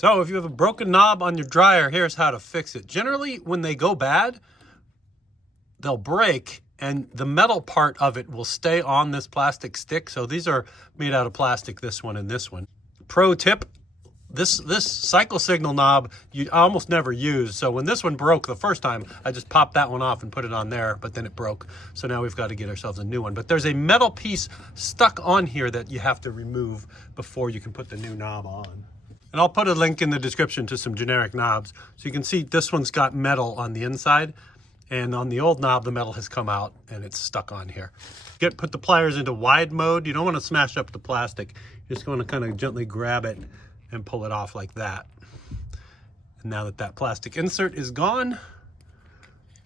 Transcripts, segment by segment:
So if you have a broken knob on your dryer, here's how to fix it. Generally, when they go bad, they'll break and the metal part of it will stay on this plastic stick. So these are made out of plastic, this one and this one. Pro tip, this cycle signal knob I almost never use. So when this one broke the first time, I just popped that one off and put it on there, but then it broke. So now we've got to get ourselves a new one. But there's a metal piece stuck on here that you have to remove before you can put the new knob on. And I'll put a link in the description to some generic knobs. So you can see this one's got metal on the inside, and on the old knob, the metal has come out and it's stuck on here. Put the pliers into wide mode. You don't want to smash up the plastic. You're just going to kind of gently grab it and pull it off like that. And now that that plastic insert is gone,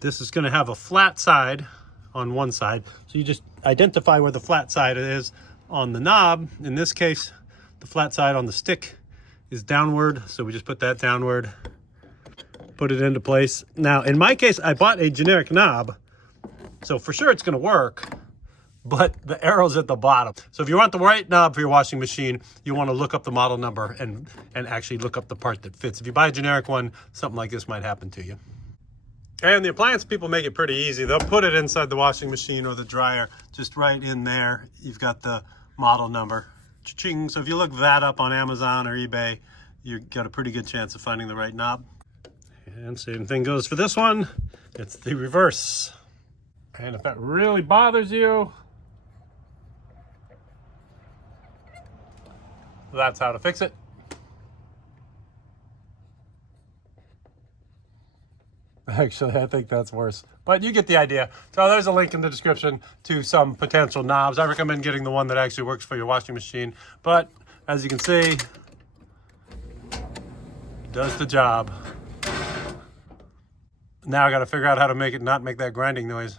this is going to have a flat side on one side. So you just identify where the flat side is on the knob. In this case, the flat side on the stick is downward, so we just put that downward, put it into place. Now, in my case, I bought a generic knob, so for sure it's gonna work, but the arrow's at the bottom. So if you want the right knob for your washing machine, you wanna look up the model number and actually look up the part that fits. If you buy a generic one, something like this might happen to you. And the appliance people make it pretty easy. They'll put it inside the washing machine or the dryer, just right in there. You've got the model number. Cha-ching. So if you look that up on Amazon or eBay, you've got a pretty good chance of finding the right knob. And same thing goes for this one. It's the reverse. And if that really bothers you, that's how to fix it. Actually, I think that's worse, but you get the idea. So there's a link in the description to some potential knobs. I recommend getting the one that actually works for your washing machine, but as you can see, does the job. Now I got to figure out how to make it not make that grinding noise.